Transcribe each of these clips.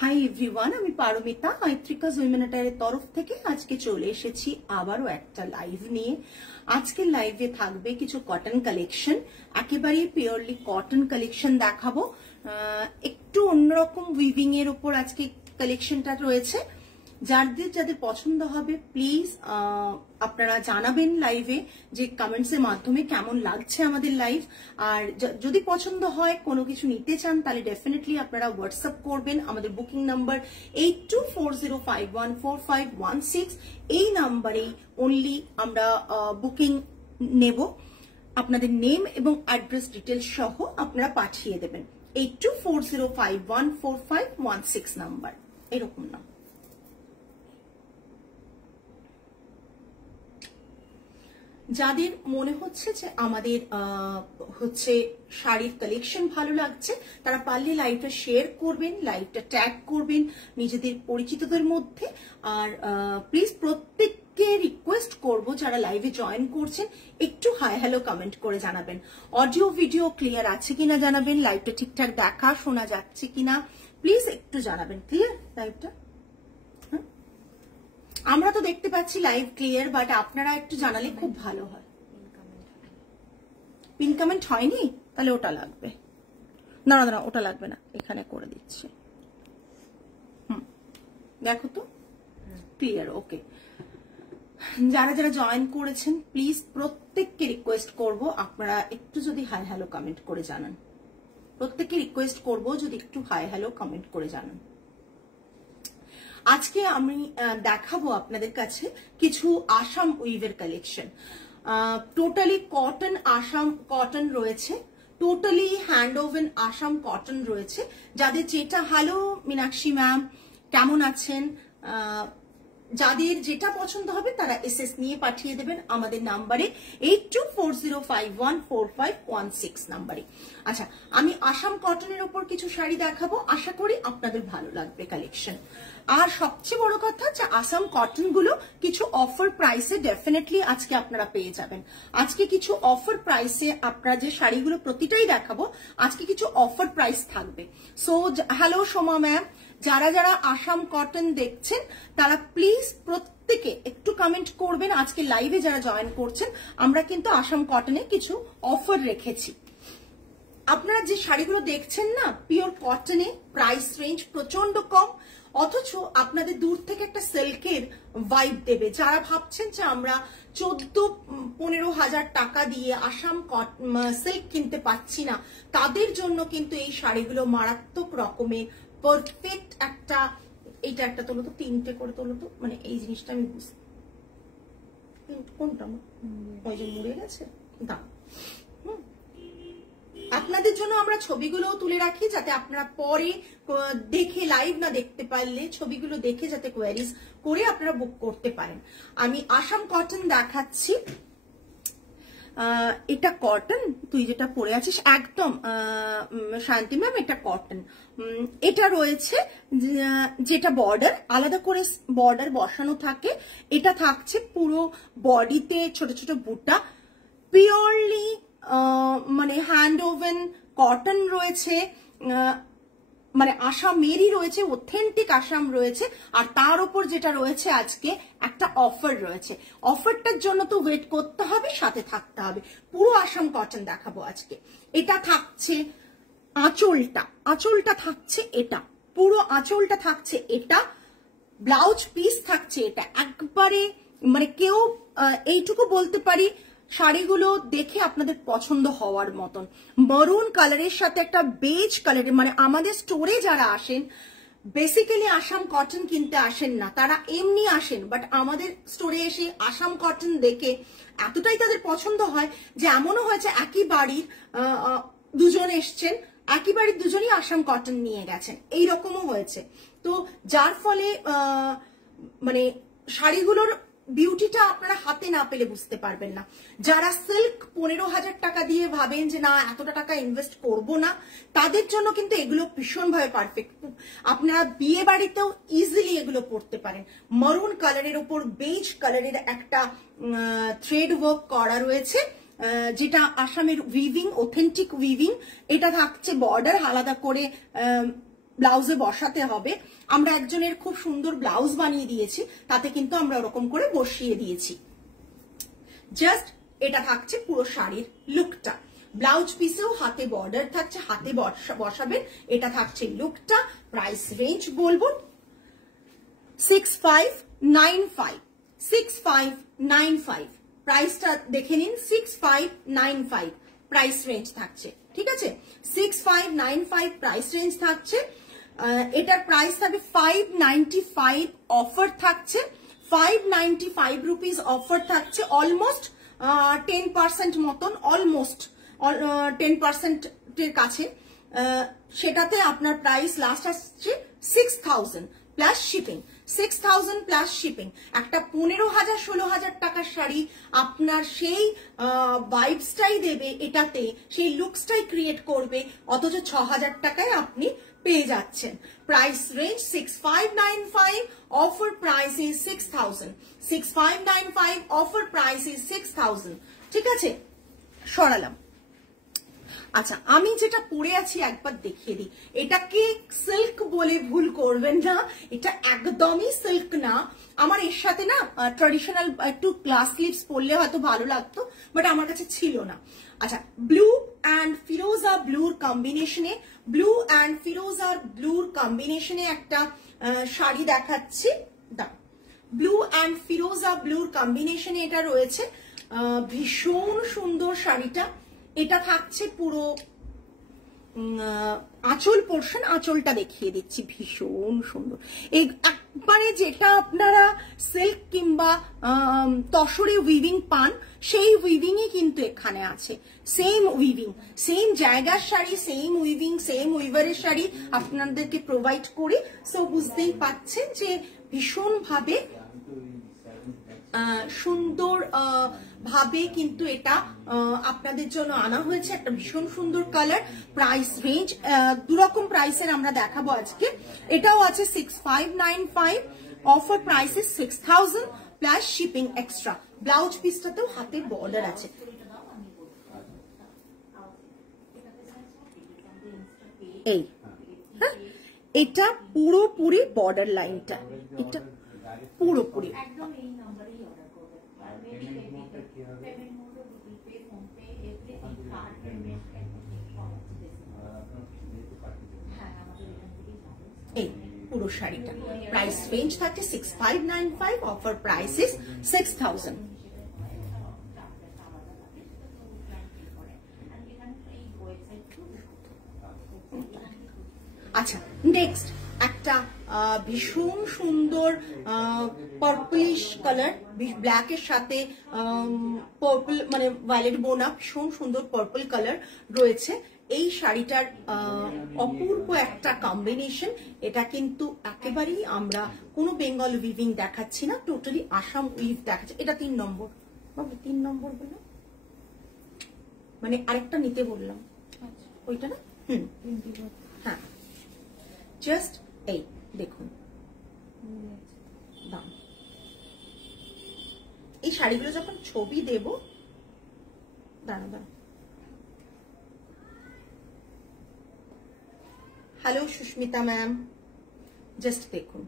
Hi everyone, আমি Paromita আইত্রিকাস women অ্যাটায়ারের তরফ থেকে আজকে চলে এসেছি আবারও একটা লাইভ নিয়ে। আজকের লাইভে থাকবে কিছু কটন কালেকশন, একেবারে পিওরলি কটন কালেকশন দেখাবো। একটু অন্যরকম উইভিং এর উপর আজকে কালেকশনটা রয়েছে। যাদের পছন্দ হবে প্লিজ আপনারা জানাবেন লাইভে যে কমেন্টস এর মাধ্যমে কেমন লাগছে আমাদের লাইভ। আর যদি পছন্দ হয় কোনো কিছু নিতে চান তাহলে ডেফিনেটলি আপনারা হোয়াটসঅ্যাপ করবেন। আমাদের বুকিং নাম্বার 8240514516, এই নাম্বারেই অনলি আমরা বুকিং নেব। আপনাদের নেম এবং অ্যাড্রেস ডিটেলস সহ আপনারা পাঠিয়ে দেবেন 8240514516 নাম্বার, এরকম না। যাদের মনে হচ্ছে যে আমাদের শাড়ির কালেকশন ভালো লাগছে তারা পারলে লাইভটা শেয়ার করবেন, লাইভটা ট্যাগ করবেন নিজেদের পরিচিতদের মধ্যে। আর প্লিজ প্রত্যেককে রিকোয়েস্ট করব যারা লাইভে জয়েন করছেন একটু হাই হ্যালো কমেন্ট করে জানাবেন। অডিও ভিডিও ক্লিয়ার আছে কিনা জানাবেন, লাইভটা ঠিকঠাক দেখা শোনা যাচ্ছে কিনা প্লিজ একটু জানাবেন। ক্লিয়ার লাইভটা? আমরা তো দেখতে পাচ্ছি লাইভ ক্লিয়ার, বাট আপনারা একটু জানালে খুব ভালো হয়। পিন কমেন্ট হয়নি? তাহলে ওটা লাগবে। না না না, ওটা লাগবে না, এখানে করে দিচ্ছি। দেখো তো ক্লিয়ার, ওকে। যারা যারা জয়েন করেছেন প্লিজ প্রত্যেককে রিকোয়েস্ট করব আপনারা একটু যদি হাই হ্যালো কমেন্ট করে জানান। প্রত্যেককে রিকোয়েস্ট করব যদি একটু হাই হ্যালো কমেন্ট করে জানান। আজকে আমি দেখাবো আপনাদের কাছে কিছু আসাম উইভের collection. Totally cotton Assam cotton রয়েছে, totally hand woven Assam cotton রয়েছে। যাদের যেটা, হ্যালো মীনাক্ষী ম্যাম, কেমন আছেন? যাদের যেটা পছন্দ হবে তারা এসএস নিয়ে পাঠিয়ে দেবেন আমাদের নাম্বারে 8240514516 নাম্বারে। আচ্ছা, আমি আসাম কটনের উপর কিছু শাড়ি দেখাবো, আশা করি আপনাদের ভালো লাগবে কালেকশন। আর সবচেয়ে বড় কথা যে আসাম কটন গুলো কিছু অফার প্রাইসে ডেফিনেটলি আজকে আপনারা পেয়ে যাবেন। আজকে কিছু অফার প্রাইসে আপনারা যে শাড়িগুলো প্রতিটাই দেখাবো আজকে কিছু অফার প্রাইস থাকবে। সো হ্যালো সোমা ম্যাম, যারা যারা আসাম কটন দেখছেন তারা প্লিজ প্রত্যেকে একটু কমেন্ট করবেন। আজকে লাইভে যারা জয়েন করছেন আমরা কিন্তু আসাম কটনে কিছু অফার রেখেছি। আপনারা যে শাড়িগুলো দেখছেন না পিওর কটনে, প্রাইস রেঞ্জ প্রচন্ড কম, অথচ আপনাদের দূর থেকে একটা সিল্কের ভাইব দেবে। যারা ভাবছেন যে আমরা 14-15 হাজার টাকা দিয়ে আসাম সিল্ক কিনতে পাচ্ছি না, তাদের জন্য কিন্তু এই শাড়িগুলো মারাত্মক রকমের পারফেক্ট একটা। এইটা একটা তোলো তো, তিনটে করে তোলো তো, মানে এই জিনিসটা আমি বুঝতে, কোনটা ওই যে মুড়ে গেছে দাম। আপনাদের জন্য আমরা ছবিগুলো তুলে রাখি যাতে আপনারা পরে দেখে, লাইভ না দেখতে পারলে ছবিগুলো দেখে যাতে কোয়ারিজ করে আপনারা বুক করতে পারেন। আমি আসাম কটন দেখাচ্ছি। এটা কটন, তুই যেটা পরে আছিস একদম শান্তি ম্যাম, এটা কটন। এটা রয়েছে যেটা বর্ডার, আলাদা করে বর্ডার বসানো থাকে। এটা থাকছে পুরো বডিতে ছোট ছোট বুটা, পিওরলি মানে হ্যান্ড ওভেন কটন রয়েছে, মানে আসামেরই রয়েছে, অথেন্টিক আসাম রয়েছে। আর তার উপর যেটা রয়েছে আজকে একটা অফার রয়েছে। অফারটার জন্য তো ওয়েট করতে হবে, সাথে থাকতে হবে। পুরো আসাম কটন দেখাবো আজকে। এটা থাকছে আঁচলটা থাকছে এটা, পুরো আঁচলটা থাকছে এটা, ব্লাউজ পিস থাকছে এটা। একবারে মানে কেউ এইটুকু বলতে পারি শাড়িগুলো দেখে আপনাদের পছন্দ হওয়ার মতন। মরুন কালারের সাথে একটা বেজ কালারের, মানে আমাদের স্টোরে যারা আসেন বেসিক্যালি আসাম কটন কিনতে আসেন না, তারা এমনি আসেন, বাট আমাদের স্টোরে এসে আসাম কটন দেখে এতটাই তাদের পছন্দ হয় যে এমনও হয়েছে একই বাড়ির দুজন এসছেন, একই বাড়ির দুজনই আসাম কটন নিয়ে গেছেন, এইরকমও হয়েছে। তো যার ফলে মানে শাড়িগুলোর বিউটিটা আপনারা হাতে না পেলে বুঝতে পারবেন না। যারা সিল্ক 15 হাজার টাকা দিয়ে ভাবেন যে না এতটা টাকা ইনভেস্ট করব না, তাদের জন্য কিন্তু এগুলো ভীষণভাবে পারফেক্ট। আপনারা বিয়ে বাড়িতেও ইজিলি এগুলো পরতে পারেন। মারুন কালারের উপর বেজ কালারের একটা থ্রেড ওয়ার্ক করা রয়েছে, যেটা আসামের উইভিং, অথেন্টিক উইভিং। এটা থাকছে বর্ডার আলাদা করে ব্লাউজে বসাতে হবে। আমরা একজনের খুব সুন্দর ব্লাউজ বানিয়ে দিয়েছি, তাতে কিন্তু আমরা ওরকম করে বসিয়ে দিয়েছি। জাস্ট এটা থাকছে পুরো শাড়ির লুকটা। ব্লাউজ পিসেও হাতে বর্ডার থাকছে, হাতে বসাবেন। এটা থাকছে লুকটা। প্রাইস রেঞ্জ বলবো 6595, 6595 প্রাইসটা দেখে নিন। 6595 প্রাইস রেঞ্জ থাকছে, ঠিক আছে? 6595 প্রাইস রেঞ্জ থাকছে। এটার প্রাইস থাকবে 595 অফার থাকছে, 595 রুপিস অফার থাকছে। অলমোস্ট 10% মতন, অলমোস্ট 10% এর কাছে। সেটাতে আপনার প্রাইস লাস্ট আসছে 6000 প্লাস শিপিং, 6000 প্লাস শিপিং। একটা 15,000 16,000 টাকার শাড়ি আপনার সেই ভাইবসটাই দেবে এটাতে, সেই লুকসটাই ক্রিয়েট করবে, অথচ 6000 টাকায় আপনি পেয়ে যাচ্ছেন। Price range 6595, offer price is 6000, 6595 offer price is 6000, ঠিক আছে? সরালাম। আচ্ছা, আমি যেটা পরে আছি একবার দেখিয়ে দিই। এটাকে সিল্ক বলে ভুল করবেন না, এটা একদমই সিল্ক না। আমার এর সাথে না ট্র্যাডিশনাল একটু গ্লাস স্লিভস পরলে হয়তো ভালো লাগতো, বাট আমার কাছে ছিল না। আচ্ছা, ব্লু অ্যান্ড ফিরোজা ব্লুর কম্বিনেশনে, ব্লু অ্যান্ড ফিরোজা ব্লুর কম্বিনেশনে একটা শাড়ি দেখাচ্ছি। ব্লু অ্যান্ড ফিরোজা ব্লুর কম্বিনেশনে এটা রয়েছে। ভীষণ সুন্দর শাড়িটা। এটা থাকছে পুরো আঁচল পোর্শন, আঁচলটা দেখিয়ে দিচ্ছি, ভীষণ সুন্দর। একবারে যেটা আপনারা সিল্ক কিংবা তসরে উইভিং পান, সেই উইভিং ই কিন্তু এখানে আছে। সেম উইভিং, সেম জায়গার শাড়ি, সেম উইভিং, সেম উইভারের শাড়ি আপনাদেরকে প্রোভাইড করি। সো বুঝতেই পাচ্ছেন যে ভীষণ ভাবে সুন্দর ভাবে কিন্তু এটা আপনাদের জন্য আনা হয়েছে। একটা ভীষণ সুন্দর কালার। প্রাইস রেঞ্জ দুরকম প্রাইসের আমরা দেখাবো আজকে। এটাও আছে 6595, offer price is 6000 plus shipping extra. Blouse পিসটাতেও হাতে বর্ডার আছে। এই হ্যাঁ, এটা পুরোপুরি বর্ডার লাইনটা, এটা পুরোপুরি এই পুরো শাড়িটা। প্রাইস রেঞ্জ থাকে 6595, অফার প্রাইস ইজ 6000। আচ্ছা, নেক্সট একটা ভীষণ সুন্দর পার্পলিশ কালার, ব্ল্যাকের সাথে পার্পল মানে ভায়োলেট বোনা, ভীষণ সুন্দর পার্পল কালার রয়েছে। এই শাড়িটার অপূর্ব একটা কম্বিনেশন। এটা কিন্তু একেবারেই আমরা কোনো বেঙ্গল উইভিং দেখাচ্ছি না, টোটালি আসাম উইভ দেখাচ্ছি। এটা 3 নম্বর, 3 নম্বর বললাম, মানে আরেকটা নিতে বললাম, ওইটা না? হ্যাঁ, জাস্ট এই দেখুন দাম। এই শাড়িগুলো যখন ছবি দেব, দাঁড়া। হ্যালো সুস্মিতা ম্যাম, জাস্ট দেখুন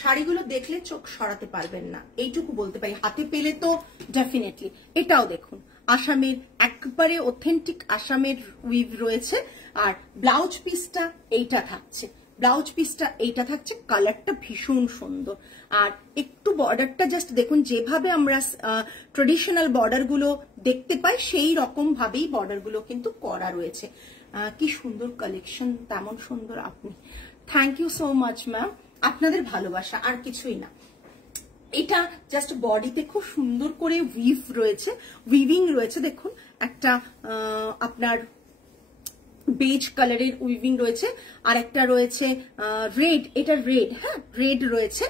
শাড়িগুলো দেখলে চোখ সরাতে পারবেন না, এইটুকু বলতে পারি। হাতে পেলে তো ডেফিনেটলি। এটাও দেখুন, আসামের একবারে অথেন্টিক আসামের উইভ রয়েছে। আর ব্লাউজ পিসটা এইটা থাকছে, ব্লাউজ পিসটা এইটা থাকছে। কালারটা ভীষণ সুন্দর। আর একটু বর্ডারটা জাস্ট দেখুন, যেভাবে আমরা ট্রেডিশনাল বর্ডার গুলো দেখতে পাই সেই রকম ভাবেই বর্ডার গুলো কিন্তু করা রয়েছে। কি সুন্দর কালেকশন, তেমন সুন্দর আপনি। Thank you so much ma'am, আপনাদের ভালোবাসা, আর কিছুই না। এটা জাস্ট বডিতে খুব সুন্দর করে উইভ রয়েছে, উইভিং রয়েছে। দেখুন একটা আপনার বেজ কালারের উইভিং রয়েছে, আর একটা রয়েছে রেড, এটা রেড, হ্যাঁ রেড রয়েছে।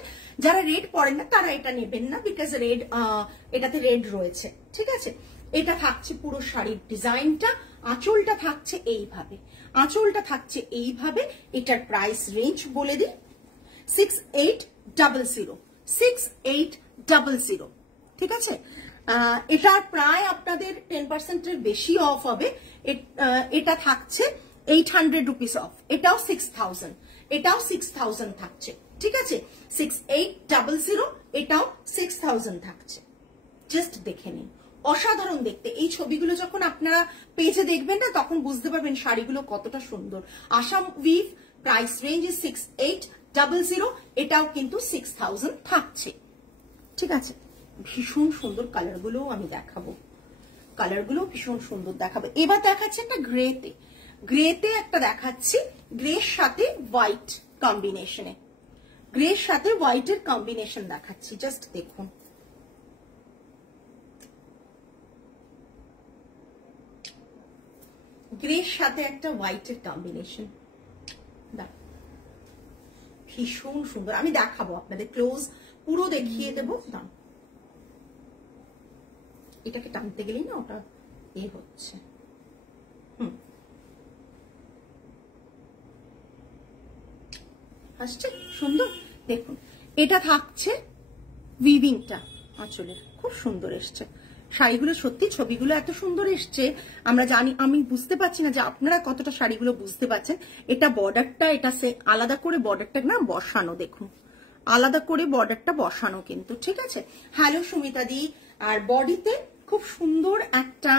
যারা রেড পরেন না তারা এটা নেবেন না, বিকজ রেড এটাতে রেড রয়েছে, ঠিক আছে? এটা থাকছে পুরো শাড়ির ডিজাইনটা। আঁচলটা থাকছে এইভাবে, আঁচলটা থাকছে এইভাবে। এটার প্রাইস রেঞ্জ বলে দিই 6800, 6800, ঠিক আছে? এটা প্রায় আপনাদের 10% এর বেশি অফ হবে। এটা থাকছে 800 রুপিস অফ, এটাও 6000, এটাও 6000 থাকছে, ঠিক আছে। 6800 এটাও 6000 থাকছে। জাস্ট দেখে নিন, অসাধারণ দেখতে। এই ছবিগুলো যখন আপনারা পেজে দেখবেন না, তখন বুঝতে পারবেন শাড়িগুলো কতটা সুন্দর। Assam we've, price range is 6800, এটাও কিন্তু 6000 থাকছে, ঠিক আছে। ভীষণ সুন্দর কালারগুলো আমি দেখাবো, কালারগুলো ভীষণ সুন্দর দেখাবো। এবার দেখাচ্ছি একটা গ্রেতে, গ্রেতে একটা দেখাচ্ছি, গ্রের সাথে হোয়াইট কম্বিনেশনে, গ্রের সাথে হোয়াইটের কম্বিনেশন দেখাচ্ছি, জাস্ট দেখুন। গ্রের সাথে একটা হোয়াইটের কম্বিনেশন, ভীষণ সুন্দর। আমি দেখাবো আপনাদের, ক্লোজ পুরো দেখিয়ে দেবো। দাম এটাকে টানতে গেলেই না ওটা এ হচ্ছে। আসছে সুন্দর, দেখুন। এটা থাকছে উইভিংটা আঁচলের, খুব সুন্দর এসছে শাড়িগুলো। সত্যি ছবিগুলো এত সুন্দর এসছে, আমরা জানি, আমি বুঝতে পারছি না যে আপনারা কতটা শাড়িগুলো বুঝতে পারছেন। এটা বর্ডারটা, এটা আলাদা করে বর্ডারটা না বসানো, দেখুন আলাদা করে বর্ডারটা বসানো কিন্তু, ঠিক আছে। হ্যালো সুমিতা দি। আর বডিতে খুব সুন্দর একটা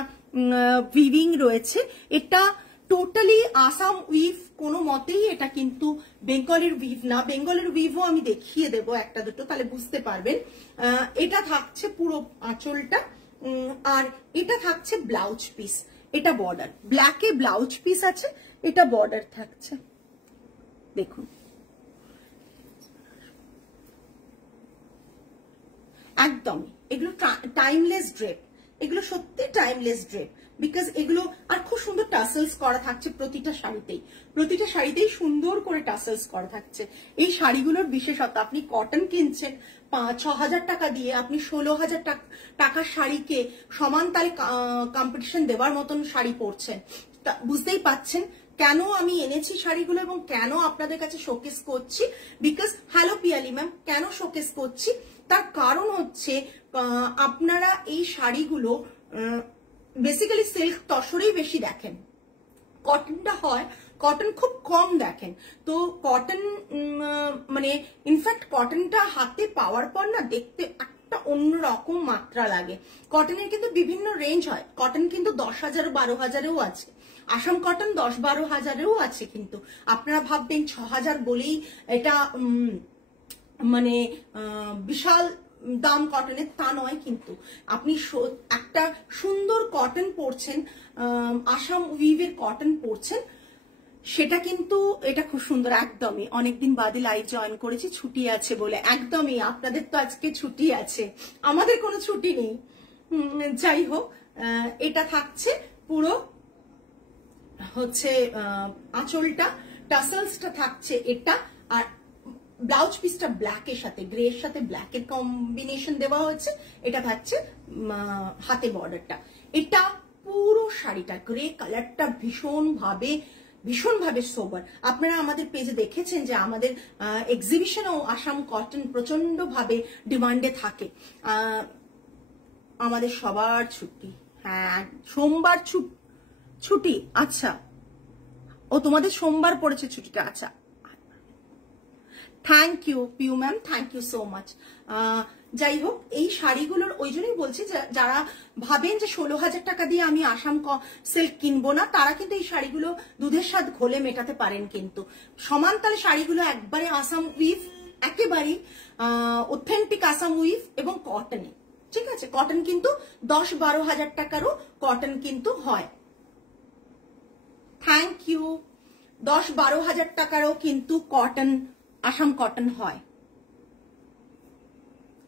উইভিং রয়েছে। এটা টোটালি আসাম উইভ, কোনো মতেই এটা কিন্তু বেঙ্গলের উইভ না। বেঙ্গলের উইভও আমি দেখিয়ে দেব একটা দুটো, তাহলে বুঝতে পারবেন। এটা থাকছে পুরো আঁচলটা, আর এটা থাকছে ব্লাউজ পিস। এটা বর্ডার, ব্ল্যাকে ব্লাউজ পিস আছে, এটা বর্ডার থাকছে, দেখুন। একদমই এগুলো টাইমলেস ড্রেপ, এগুলো সত্যি টাইমলেস ড্রেপ, বিকজ এগুলো আর খুব সুন্দর টাসেলস করা থাকছে প্রতিটা শাড়িতেই, প্রতিটা শাড়িতেই সুন্দর করে টাসেলস করা থাকছে। এই শাড়িগুলোর বিশেষত, আপনি কটন কিনছেন 6,000 টাকা দিয়ে, আপনি 16,000 টাকার শাড়িকে সমান তালে কম্পিটিশন দেওয়ার মতন শাড়ি পরছেন। বুঝতেই পাচ্ছেন কেন আমি এনেছি শাড়িগুলো এবং কেন আপনাদের কাছে শোকেস করছি। বিকজ হ্যালো পিয়ালি ম্যাম, কেন শোকেস করছি তার কারণ হচ্ছে, আপনারা এই শাড়িগুলো বেসিক্যালি সিল্ক তসরেই বেশি দেখেন, কটনটা হয়, কটন খুব কম দেখেন। তো কটন মানে ইনফ্যাক্ট কটনটা হাতে পাওয়ার পর না দেখতে একটা অন্যরকম মাত্রা লাগে। কটনের কিন্তু বিভিন্ন রেঞ্জ হয়, কটন কিন্তু 10,000 12,000-এও আছে, আসাম কটন 10-12,000-এও আছে। কিন্তু আপনারা ভাববেন 6,000 বলেই এটা মানে বিশাল দাম কটনের, তা নয় কিন্তু। আপনি একটা সুন্দর কটন পরছেন, আসাম উইভের কটন পরছেন, সেটা কিন্তু এটা খুব সুন্দর। একদমই অনেকদিন বাদে লাইভ জয়েন করেছি, ছুটি আছে বলে। একদমই, আপনাদের তো আজকে ছুটি আছে, আমাদের কোনো ছুটি নেই। যাই হোক, এটা থাকছে পুরো হচ্ছে আঁচলটা, টাসেলসটা থাকছে এটা, আর ব্লাউজ পিসটা ব্ল্যাকের সাথে, গ্রে এর সাথে ব্ল্যাকের কম্বিনেশন দেওয়া হয়েছে। এটা থাকছে হাতে বর্ডারটা। এটা পুরো শাড়িটা গ্রে কালারটা ভীষণ ভাবে সোবার। আপনারা আমাদের পেজে দেখেছেন যে আমাদের এক্সিবিশনেও আসাম কটন প্রচন্ড ভাবে ডিমান্ডে থাকে। আমাদের সবার ছুটি, হ্যাঁ সোমবার ছুটি। আচ্ছা, ও তোমাদের সোমবার পড়েছে ছুটিটা, আচ্ছা। Thank you Piu ma'am, thank you so much. যাই হোক, এই শাড়িগুলোর ওই জন্যই বলছি, যারা ভাবেন যে 16,000 টাকা দিয়ে আমি আসাম সিল্ক কিনবো না, তারা কিন্তু এই শাড়িগুলো দুধের স্বাদ ঘোলে মেটাতে পারেন। কিন্তু সমান তালে শাড়িগুলো একবারে আসাম উইভ, একেবারেই অথেন্টিক আসাম উইভ এবং কটনে, ঠিক আছে। কটন কিন্তু 10-12,000 টাকারও কটন কিন্তু হয়। Thank you. 10-12,000 টাকারও কিন্তু কটন, আসাম কটন হয়।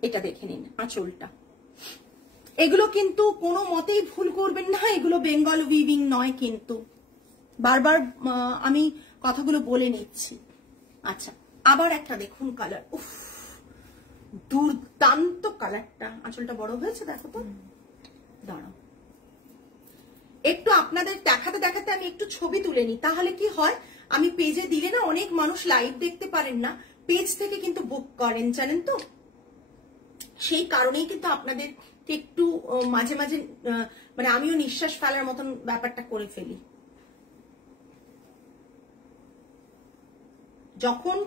এটা দেখে নিন আঁচলটা। এগুলো কিন্তু কোনো মতেই ভুল করবেন না, এগুলো বেঙ্গল উইভিং নয় কিন্তু, বারবার আমি কথাগুলো বলে নিচ্ছি। আচ্ছা, আবার একটা দেখুন কালার, উফ দুর্দান্ত কালারটা। আঁচলটা বড় হয়েছে, দেখো তো, দাঁড়াও একটু আপনাদের দেখাতে দেখাতে আমি একটু ছবি তুলে নিই, তাহলে কি হয়, আমি পেজে দিলে না অনেক মানুষ লাইভ দেখতে পারেন না, পেজ থেকে কিন্তু বুক করেন, জানেন তো। সেই কারণেই কিন্তু আপনাদের একটু মাঝে মাঝে মানে আমিও নিঃশ্বাস ফেলার মতন ব্যাপারটা করে ফেলি। যখন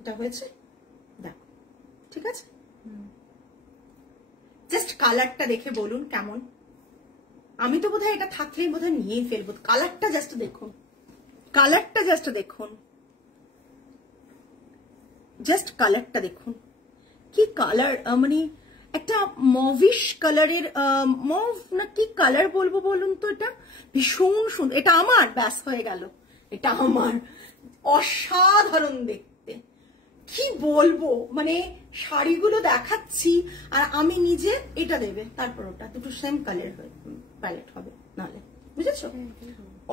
এটা হয়েছে দেখো, ঠিক আছে, জাস্ট কালারটা দেখে বলুন কেমন। আমি তো বোধহয় এটা থাকলেই বোধহয় নিয়েই ফেলবো। কালারটা জাস্ট দেখুন, কালারটা জাস্ট দেখুন, জাস্ট কালারটা দেখুন, কি কালার, মানে একটা মভিশ কালারের, মভ না কি কালার বলবো বলুন তো, এটা ভীষণ সুন্দর। এটা আমার, ব্যাস হয়ে গেল, এটা আমার, অসাধারণ দেখতে, কি বলবো, মানে শাড়িগুলো দেখাচ্ছি আর আমি নিজে এটা দেবে, তারপর ওটা দুটো সেম কালার প্যালেট হবে, নাহলে বুঝেছো,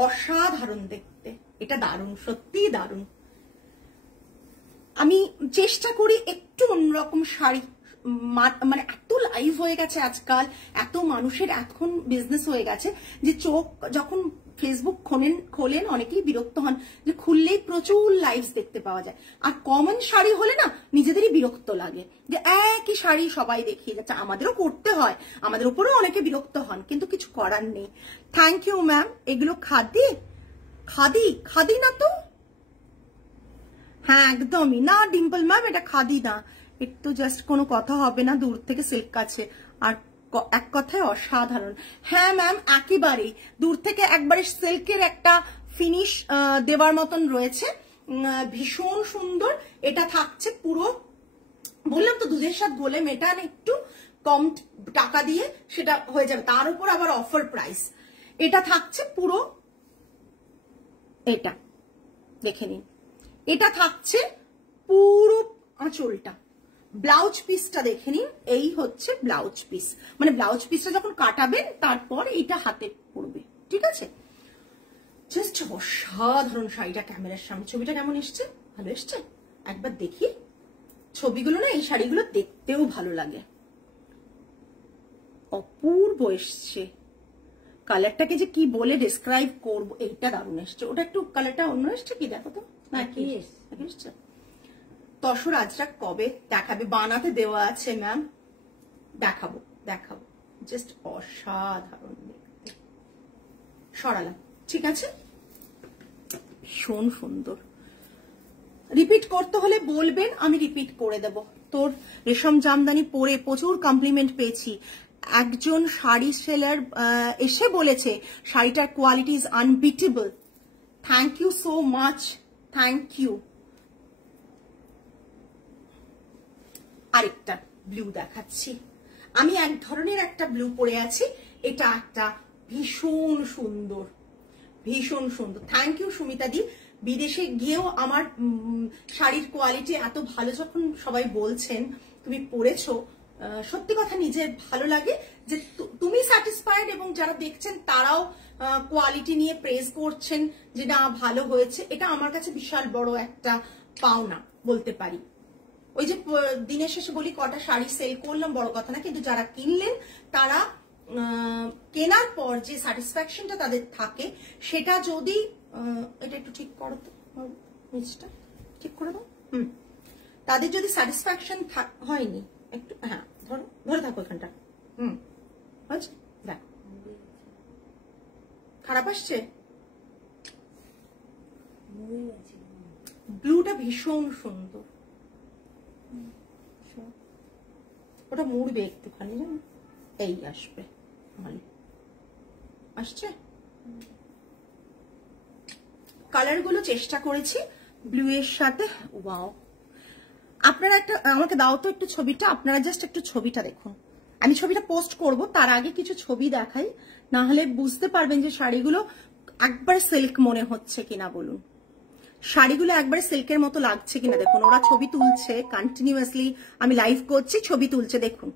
অসাধারণ দেখতে, এটা দারুণ, সত্যি দারুণ। আমি চেষ্টা করি একটু অন্যরকম শাড়ি, মানে এত লাইভ হয়ে গেছে আজকাল, এত মানুষের এখন বিজনেস হয়ে গেছে যে চোখ যখন ফেসবুক খোলেন অনেকেই বিরক্ত হন যে খুললেই প্রচুর লাইভস দেখতে পাওয়া যায়, আর কমন শাড়ি হলে না নিজেদেরই বিরক্ত লাগে যে একই শাড়ি সবাই দেখিয়ে যাচ্ছে। আমাদেরও করতে হয়, আমাদের উপরেও অনেকে বিরক্ত হন, কিন্তু কিছু করার নেই। Thank you ma'am. এগুলো খাদি, খাদি খাদি না তো? হ্যাঁ একদমই না ডিম্পল ম্যাম, এটা খাদি না, একটু জাস্ট কোনো কথা হবে না, দূর থেকে সিল্ক আছে, আর এক কথায় অসাধারণ। হ্যাঁ ম্যাম একেবারেই দূর থেকে একবারে সিল্কের একটা ফিনিশ দেওয়ার মতন রয়েছে, ভীষণ সুন্দর। এটা থাকছে পুরো, বললাম তো দুধের সাথে গোলে মেটান, একটু কম টাকা দিয়ে সেটা হয়ে যাবে, তার উপর আবার অফার প্রাইস। এটা থাকছে পুরো, এটা দেখে নিন, এটা থাকছে পুরো আঁচলটা। ব্লাউজ পিসটা দেখে নিন, এই হচ্ছে ব্লাউজ পিস, মানে ব্লাউজ পিসটা যখন কাটাবেন তারপর এইটা হাতে পড়বে, ঠিক আছে। জাস্ট অসাধারণ শাড়িটা। ক্যামেরার সামনে ছবিটা কেমন এসছে? ভালো এসছে? একবার দেখি ছবিগুলো, না এই শাড়িগুলো দেখতেও ভালো লাগে, অপূর্ব এসছে। কালারটাকে যে কি বলে ডিসক্রাইব করবো, এইটা দারুণ এসছে। ওটা একটু কালারটা অন্য এসছে কি, দেখো তো, না কি এসছে? তসর আজরাক কবে দেখাবে? বানাতে দেওয়া আছে ম্যাম, দেখাবো দেখাবো, জাস্ট অসাধারণ দেখতে। সরালাম, ঠিক আছে, ভীষণ সুন্দর। রিপিট করতে হলে বলবেন, আমি রিপিট করে দেব। তোর রেশম জামদানি পরে প্রচুর কমপ্লিমেন্ট পেয়েছি। একজন শাড়ি সেলার এসে বলেছে শাড়িটার quality is unbeatable. Thank you so much, thank you. আরেকটা ব্লু দেখাচ্ছি, আমি এক ধরনের একটা ব্লু পরে আছি, এটা একটা ভীষণ সুন্দর, ভীষণ সুন্দর। থ্যাংক ইউ সুমিতা দি। বিদেশে গিয়েও আমার শাড়ির কোয়ালিটি এত ভালো যখন সবাই বলছেন, তুমি পরেছো, সত্যি কথা নিজের ভালো লাগে যে তুমি স্যাটিসফাইড এবং যারা দেখছেন তারাও কোয়ালিটি নিয়ে প্রেজ করছেন যে না ভালো হয়েছে। এটা আমার কাছে বিশাল বড় একটা পাওনা বলতে পারি। ওই যে দিনের শেষে বলি কটা শাড়ি সেল করলাম বড় কথা না, কিন্তু যারা কিনলেন তারা কেনার পর যে স্যাটিসফ্যাকশনটা তাদের থাকে, সেটা যদি এটা একটু ঠিক করো তো, নিচটা ঠিক করে দাও, তাদের যদি স্যাটিসফ্যাকশন হয়নি একটু, হ্যাঁ ধরো, ধরে থাকো এখানটা, আচ্ছা দেখ খারাপ আসছে। ব্লুটা ভীষণ সুন্দর, ওটা মুড়বে একটুখানি, জানো এই আসবে, আসছে। কালার গুলো চেষ্টা করেছি ব্লু এর সাথে। ওয়াও, আপনারা একটা আমাকে দাও তো একটু ছবিটা, আপনারা জাস্ট একটু ছবিটা দেখুন। আমি ছবিটা পোস্ট করব, তার আগে কিছু ছবি দেখাই, না হলে বুঝতে পারবেন যে শাড়িগুলো একবার সিল্ক মনে হচ্ছে কিনা বলুন, শাড়িগুলো একবার সিল্কের মতো লাগছে কিনা দেখুন। ওরা ছবি তুলছে কন্টিনিউয়াসলি, আমি লাইভ করছি, ছবি তুলছে, দেখুন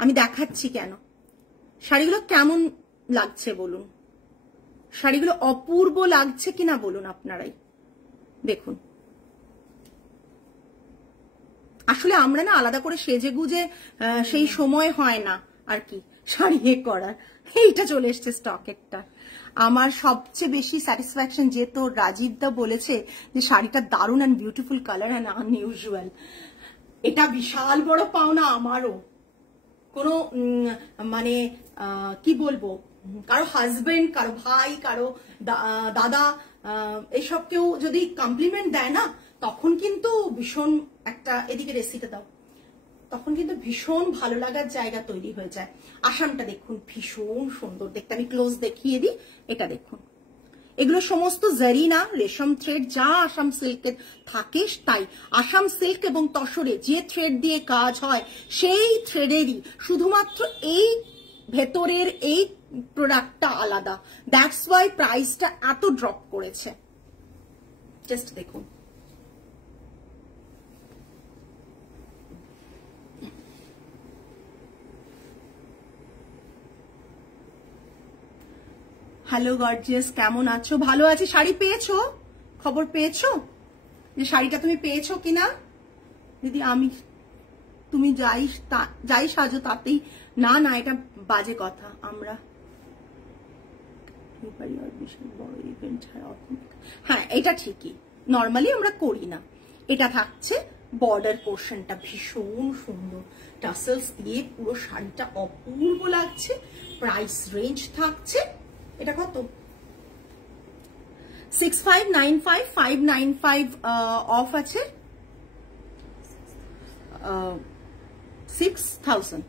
আমি দেখাচ্ছি কেন। শাড়িগুলো কেমন লাগছে বলুন, শাড়িগুলো অপূর্ব লাগছে কিনা বলুন আপনারাই, দেখুন। আসলে আমরা না আলাদা করে সেজে গুজে সেই সময় হয় না আর কি শাড়ি করার, এইটা চলে এসছে স্টক একটা। আমার সবচেয়ে বেশি স্যাটিসফ্যাকশন যেহেতু রাজীব দা বলেছে যে শাড়িটা দারুণ and beautiful colour and unusual, এটা বিশাল বড় পাওনা আমারও। কোনো মানে কি বলবো, কারো হাজবেন্ড, কারো ভাই, কারো দাদা, এসব কেউ যদি কমপ্লিমেন্ট দেয় না, তখন কিন্তু ভীষণ একটা, এদিকে রেসিটা দাও, তখন কিন্তু ভীষণ ভালো লাগার জায়গা তৈরি হয়ে যায়। আসামটা দেখুন ভীষণ সুন্দর দেখতে, আমি ক্লোজ দেখিয়ে দিই। এটা দেখুন, এগুলো সমস্ত জারিনা রেশম থ্রেড, যা আসাম সিল্কে থাকে তাই। আসাম সিল্ক এবং তসরে যে থ্রেড দিয়ে কাজ হয় সেই থ্রেডেরই শুধুমাত্র এই ভেতরের এই প্রোডাক্টটা আলাদা। দ্যাটস ওয়াই প্রাইসটা এত ড্রপ করেছে। জাস্ট দেখুন, হ্যালো গর্জিয়াস, কেমন আছো? ভালো আছি। শাড়ি পেয়েছো? খবর পেয়েছো যে শাড়িটা তুমি পেয়েছো কিনা? দিদি আমি, তুমি যাই সাজো তাতেই, না না এটা বাজে কথা। আমরা বিশাল বড় ইভেন্ট ছাড়া, হ্যাঁ এটা ঠিকই, নর্মালি আমরা করি না। এটা থাকছে বর্ডার পোর্শনটা ভীষণ সুন্দর, টাসেলস দিয়ে পুরো শাড়িটা অপূর্ব লাগছে। প্রাইস রেঞ্জ থাকছে, এটা কত? 6595, 595 অফ আছে, 6000।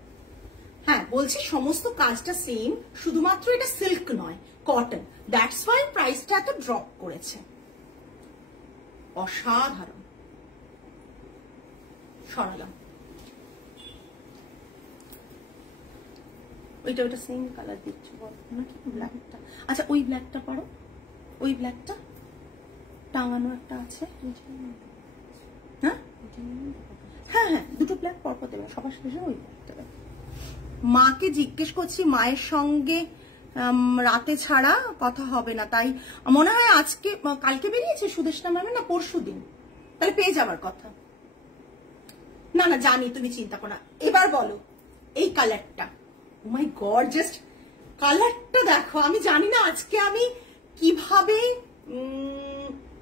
হ্যাঁ বলছি সমস্ত কাজটা সেম, শুধুমাত্র এটা সিল্ক নয়, কটন। দ্যাটস ওয়াই প্রাইসটা এত ড্রপ করেছে। অসাধারণ। সরালাম, ওইটা ওইটা সেম কালার দিচ্ছ নাকি ব্ল্যাকটা? আচ্ছা ওই ব্ল্যাকটা পারো, ওই ব্ল্যাকটা টাঙানো একটা আছে। হ্যাঁ হ্যাঁ হ্যাঁ, দুটো ব্ল্যাক পরপর দেবে, সবার শেষে ওই ব্ল্যাকটা। মাকে জিজ্ঞেস করছি, মায়ের সঙ্গে রাতে ছাড়া কথা হবে না, তাই মনে হয় আজকে কালকে বেরিয়েছে সুদেশনা ম্যামে, না পরশু দিন, তাহলে পেয়ে যাবার কথা। না না জানি, তুমি চিন্তা করো না। এবার বলো এই কালারটা, ও মাই গড, জাস্ট কালারটা দেখো। আমি জানি না আজকে আমি কিভাবে,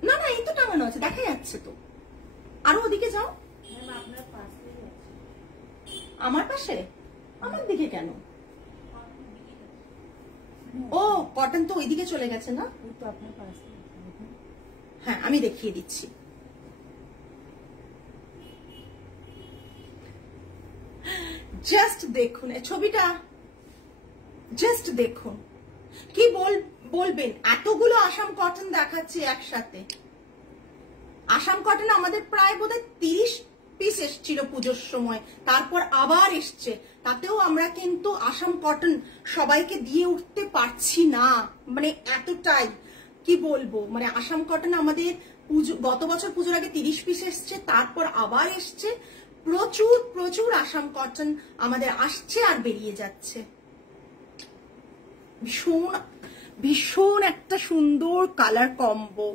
না না এই তো টাঙানো আছে, দেখা যাচ্ছে তো। আরো ওদিকে যাও, আমার পাশে, আমার দিকে কেন? ও কটন তো ওইদিকে চলে গেছে না? হ্যাঁ আমি দেখিয়ে দিচ্ছি। জাস্ট দেখুন এই ছবিটা, জাস্ট দেখুন। কি বলবেন, এতগুলো আসাম কটন দেখাচ্ছি একসাথে। আসাম কটন আমাদের প্রায় বোধহয় 30 পিস এসেছিল পুজোর সময়, তারপর আবার এসছে। তাতেও আমরা কিন্তু আসাম কটন সবাইকে দিয়ে উঠতে পারছি না, মানে এতটাই কি বলবো। মানে আসাম কটন আমাদের গত বছর পুজোর আগে 30 পিস এসছে, তারপর আবার এসছে। প্রচুর প্রচুর আসাম কটন আমাদের আসছে আর বেরিয়ে যাচ্ছে। ভীষণ ভীষণ একটা সুন্দর কালার কম্বো,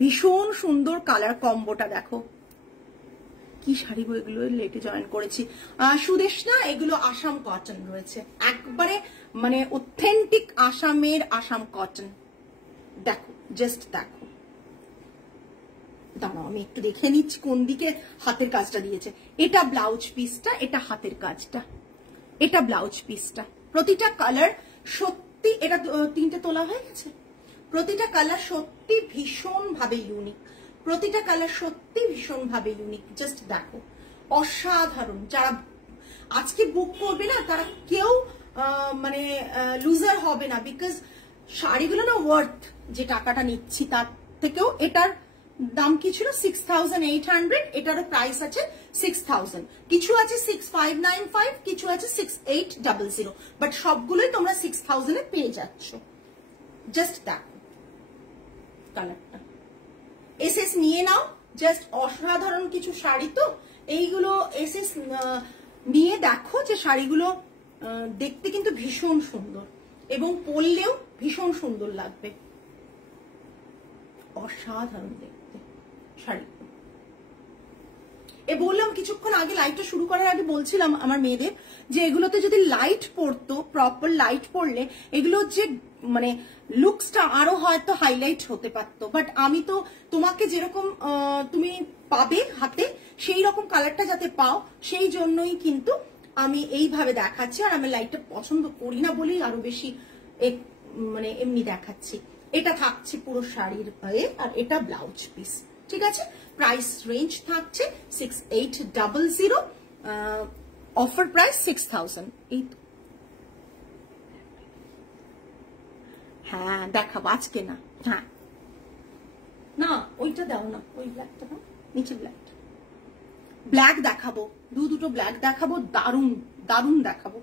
ভীষণ সুন্দর কালার কম্বোটা দেখো। কি শাড়ি গো এগুলো, লেটে জয়েন করেছি। সুদেশনা, এগুলো আসাম কটন রয়েছে, একবারে মানে অথেন্টিক আসামের আসাম কটন। দেখো জাস্ট দেখো, দাঁড়াও আমি একটু দেখে নিচ্ছি কোন দিকে হাতের কাজটা দিয়েছে। এটা ব্লাউজ পিসটা, এটা হাতের কাজটা, এটা ব্লাউজ পিসটা। প্রতিটা কালার সত্যি, এটা 3টে তোলা হয়ে গেছে। প্রতিটা কালার সত্যি ভীষণ ভাবে ইউনিক, প্রতিটা কালার সত্যি ভীষণ ভাবে ইউনিক। জাস্ট দেখো, অসাধারণ। যারা আজকে বুক করবে না তারা কেউ মানে লুজার হবে না, বিকজ শাড়িগুলো না ওয়ার্থ, যে টাকাটা নিচ্ছি তার থেকেও এটার দাম কি ছিল 6800, এটারও প্রাইস আছে 6000। কিছু আছে 6595, কিছু আছে 6800, বাট সবগুলোই তোমরা 6000 এ পেয়ে যাচ্ছ। জাস্ট দেখো কালারটা, এসএস নিয়ে নাও। জাস্ট অসাধারণ কিছু শাড়ি তো এইগুলো, এসএস নিয়ে দেখো যে শাড়িগুলো দেখতে কিন্তু ভীষণ সুন্দর এবং পরলেও ভীষণ সুন্দর লাগবে। অসাধারণ দেখতে শাড়ি। বললাম কিছুক্ষণ আগে, লাইটটা শুরু করার আগে বলছিলাম আমার মেয়েদের যে এগুলোতে যদি লাইট পড়তো, প্রপার লাইট পড়লে এগুলো যে মানে লুকসটা আরো হয়তো হাইলাইট হতে পারতো। বাট আমি তো তোমাকে যেরকম তুমি পাবে হাতে, সেই রকম কালারটা যাতে পাও সেই জন্যই কিন্তু আমি এইভাবে দেখাচ্ছি। আর আমি লাইটটা পছন্দ করি না বলেই আরো বেশি মানে এমনি দেখাচ্ছি। এটা থাকছে পুরো শাড়ির গায়ে, আর এটা ব্লাউজ পিস, ঠিক আছে? প্রাইস রেঞ্জ থাকছে 6800, অফার প্রাইস 6000। এই হ্যাঁ দেখাবো আজকে না, হ্যাঁ না ওইটা দাও না, ওই ব্ল্যাকটা দাও, নিচে ব্ল্যাকটা, ব্ল্যাক দেখাবো, দুটো ব্ল্যাক দেখাবো, দারুন দারুন দেখাবো,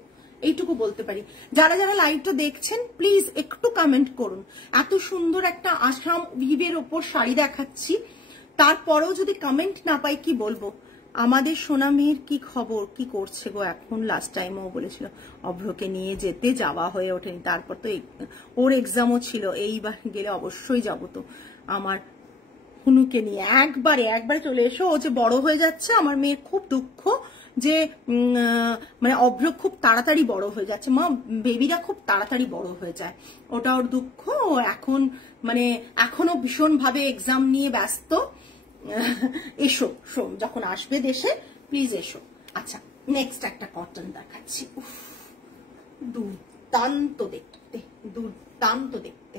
এইটুকু বলতে পারি। যারা যারা লাইভটা দেখছেন প্লিজ একটু কমেন্ট করুন। এত সুন্দর একটা আসাম উইভের ওপর শাড়ি দেখাচ্ছি, তারপরেও যদি কমেন্ট না পাই কি বলবো। আমাদের সোনা মেয়ের কি খবর, কি করছে গো এখন? লাস্ট টাইমও বলেছিল অভ্রকে নিয়ে যেতে, যাওয়া হয়ে ওঠেনি। তারপর তো ওর এক্সামও ছিল, এইবার গেলে অবশ্যই যাবো। তো আমার হুনুকে নিয়ে একবারে চলে এসো। ও যে বড় হয়ে যাচ্ছে, আমার মেয়ের খুব দুঃখ যে মানে অভ্র খুব তাড়াতাড়ি বড় হয়ে যাচ্ছে। মা, বেবিরা খুব তাড়াতাড়ি বড় হয়ে যায়, ওটা ওর দুঃখ। ও এখন মানে এখনো ভীষণ ভাবে এক্সাম নিয়ে ব্যস্ত। এসো যখন আসবে দেশে প্লিজ এসো। আচ্ছা, নেক্সট একটা কটন দেখাচ্ছি। উফ, দুর্দান্ত দেখতে, দুর্দান্ত দেখতে,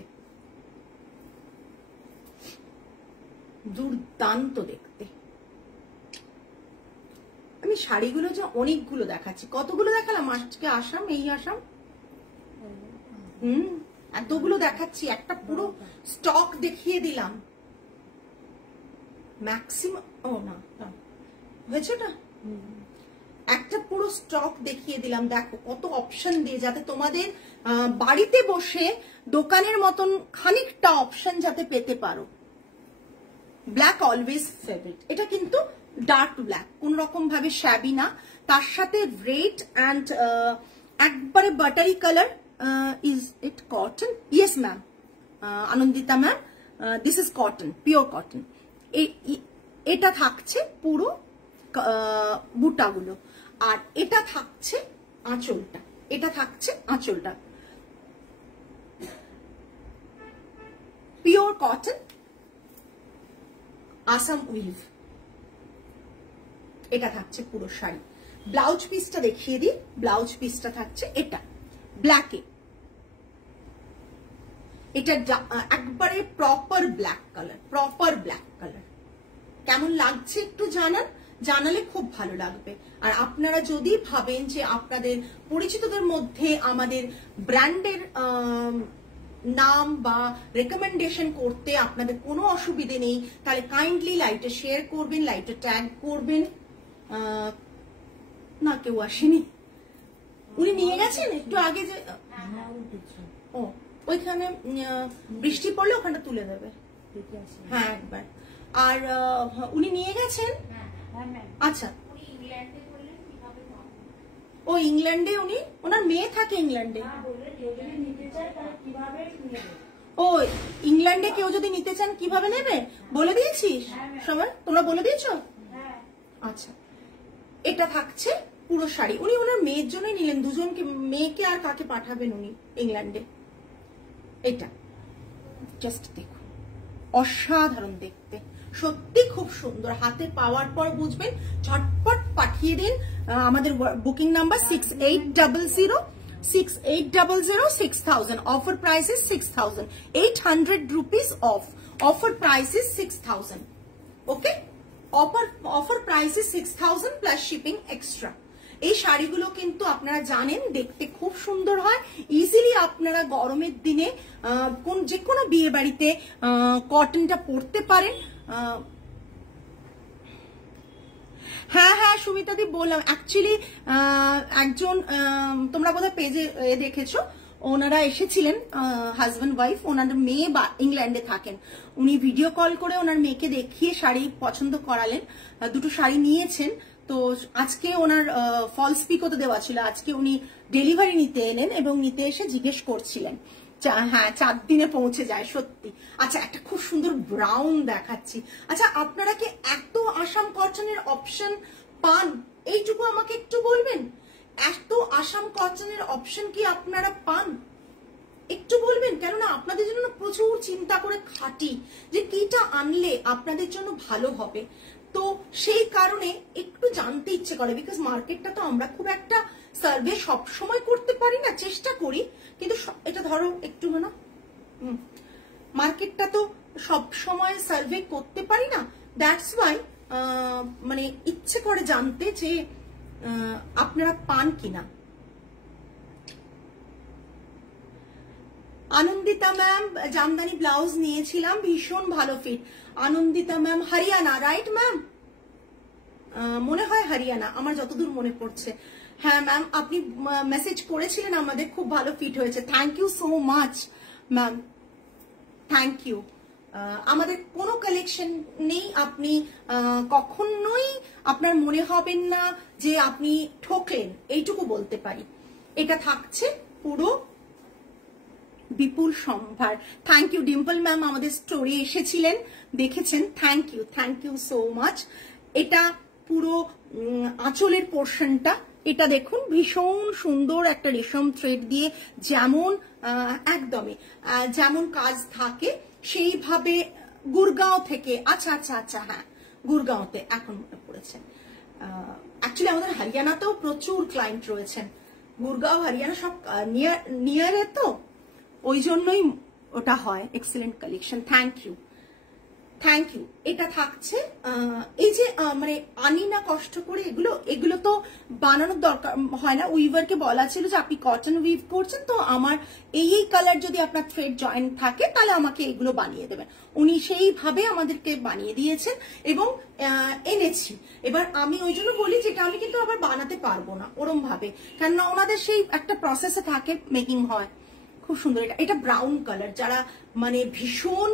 দুর্দান্ত দেখতে। আমি শাড়িগুলো যে অনেকগুলো দেখাচ্ছি, কতগুলো দেখালাম আজকে? আসাম, এই আসাম, এতগুলো দেখাচ্ছি, একটা পুরো স্টক দেখিয়ে দিলাম ম্যাক্সিমাম। ও না হয়েছে না, একটা পুরো স্টক দেখিয়ে দিলাম। দেখো কত অপশন দিয়ে, যাতে তোমাদের বাড়িতে বসে দোকানের মতন খানিকটা অপশন যাতে পেতে পারো। ব্ল্যাক অলওয়েজ ফেভারিট, এটা কিন্তু ডার্ক ব্ল্যাক, কোন রকম ভাবে শ্যাবি না। তার সাথে রেড অ্যান্ড একবারে buttery colour. Is it cotton? Yes ma'am, Anandita ma'am, this is cotton, pure cotton. এটা থাকছে পুরো বুটাগুলো, আর এটা থাকছে আঁচলটা, এটা থাকছে আঁচলটা পিওর কটন আসাম উইভ। এটা থাকছে পুরো শাড়ি। ব্লাউজ পিসটা দেখিয়ে দিই। ব্লাউজ পিসটা থাকছে এটা ব্ল্যাকে, এটা একবারে proper black colour, proper black colour. কেমন লাগছে একটু জানালে খুব ভালো লাগবে। আর আপনারা যদি ভাবেন যে আপনাদের পরিচিতদের মধ্যে আমাদের ব্র্যান্ডের নাম বা রেকমেন্ডেশন করতে আপনাদের কোনো অসুবিধে নেই, তাহলে কাইন্ডলি লাইভটা শেয়ার করবেন, লাইভটা ট্যাগ করবেন। না, কেউ আসেনি, উনি নিয়ে গেছেন একটু আগে যে, ও ওইখানে বৃষ্টি পড়লে ওখানটা তুলে দেবে, হ্যাঁ একবার। আর উনি নিয়ে গেছেন, আচ্ছা। ও ইংল্যান্ডে, উনি, ওনার মেয়ে থাকে ইংল্যান্ডে। ও ইংল্যান্ডে কেউ যদি নিতে চান কিভাবে নেবে বলে দিয়েছিস সবাই, তোমরা বলে দিয়েছো? আচ্ছা, এটা থাকছে পুরো শাড়ি। উনি ওনার মেয়ের জন্যই নিলেন, দুজনকে, মেয়েকে আর কাকে পাঠাবেন উনি ইংল্যান্ডে। এটা জাস্ট দেখুন, অসাধারণ দেখতে, সত্যি খুব সুন্দর। হাতে পাওয়ার পর বুঝবেন, ঝটপট পাঠিয়ে দিন। আমাদের booking number 6800 offer price is 6000, 800 rupees of, offer price is 6000। Okay, offer price is 6000 plus shipping extra. এই শাড়িগুলো কিন্তু আপনারা জানেন দেখতে খুব সুন্দর হয়। ইজিলি আপনারা গরমের দিনে যে কোনো বিয়ে বাড়িতে কটনটা পরতে পারেন। হ্যাঁ হ্যাঁ সুমিতাদি বললাম, অ্যাকচুয়ালি একজন তোমরা বোধহয় পেজে দেখেছো, ওনারা এসেছিলেন, হাজব্যান্ড ওয়াইফ, ওনাদের মেয়ে বা ইংল্যান্ডে থাকেন। উনি ভিডিও কল করে ওনার মেয়েকে দেখিয়ে শাড়ি পছন্দ করালেন, দুটো শাড়ি নিয়েছেন। তো আজকে ওনার ফলস পিকও তো দেওয়া ছিল, আজকে উনি ডেলিভারি নিতে এলেন এবং নিতে এসে জিজ্ঞেস করছিলেন। হ্যাঁ, 4 দিনে পৌঁছে যায়, সত্যি। আচ্ছা, একটা খুব সুন্দর ব্রাউন দেখাচ্ছি। আচ্ছা, আপনারা কি এত আসাম কটনের অপশন পান? এইটুকু আমাকে একটু বলবেন, এত আসাম কটনের অপশন কি আপনারা পান? একটু বলবেন, কেননা আপনাদের জন্য প্রচুর চিন্তা করে খাটি যে কিটা আনলে আপনাদের জন্য ভালো হবে। তো সেই কারণে একটু জানতে ইচ্ছে করে, বিকজ মার্কেটটা তো আমরা খুব একটা সার্ভে সব সময় করতে পারি না, চেষ্টা করি, কিন্তু এটা ধরো একটু না, মার্কেটটা তো সব সময় সার্ভে করতে পারি না। দ্যাটস ওয়াই মানে ইচ্ছে করে জানতে যে আপনারা পান কিনা। আনন্দিতা ম্যাম জামদানি ব্লাউজ নিয়েছিলাম, ভীষণ ভালো fit. Anandita ma'am Haryana, right ma'am? মনে হয় হরিয়ানা, আমার যতদূর মনে পড়ছে। হ্যাঁ ম্যাম, আপনি মেসেজ করেছিলেন আমাদের, খুব ভালো ফিট হয়েছে। Thank you so much ma'am, thank you. আমাদের কোনো কালেকশন নেই, আপনি কখনোই আপনার মনে হবেন না যে আপনি ঠকলেন, এইটুকু বলতে পারি। এটা থাকছে পুরো বিপুল সম্ভার। থ্যাংক ইউ ডিম্পল ম্যাম, আমাদের স্টোরি এসেছিলেন, দেখেছেন, থ্যাংক ইউ সো মাচ। এটা পুরো আঁচলের পোর্শনটা, এটা দেখুন ভীষণ সুন্দর একটা রেশম থ্রেড দিয়ে যেমন একদমই যেমন কাজ থাকে সেইভাবে গুরগাঁও থেকে, আচ্ছা আচ্ছা আচ্ছা, হ্যাঁ গুরগাঁওতে, এখন মনে পড়েছে। অ্যাকচুয়ালি আমাদের হরিয়ানাতেও প্রচুর ক্লায়েন্ট রয়েছেন, গুরগাঁও হরিয়ানা সব নিয়ারে, তো ওই জন্যই ওটা হয়। Excellent collection, thank you. এটা থাকছে এই যে মানে আনি না কষ্ট করে, এগুলো তো বানানোর দরকার হয় না। উইভারকে বলা ছিল যে আপনি কটন উইভ করছেন, তো আমার এই কালার যদি আপনার থ্রেড জয়েন্ট থাকে তাহলে আমাকে এগুলো বানিয়ে দেবেন। উনি সেইভাবে আমাদেরকে বানিয়ে দিয়েছেন এবং এনেছি। এবার আমি ওই জন্য বলি যেটা আমি কিন্তু আবার বানাতে পারবো না ওরম ভাবে, কেননা ওনাদের সেই একটা প্রসেসে থাকে, মেকিং হয়। খুব সুন্দর। এটা ব্রাউন কালার, যারা মানে ভীষণ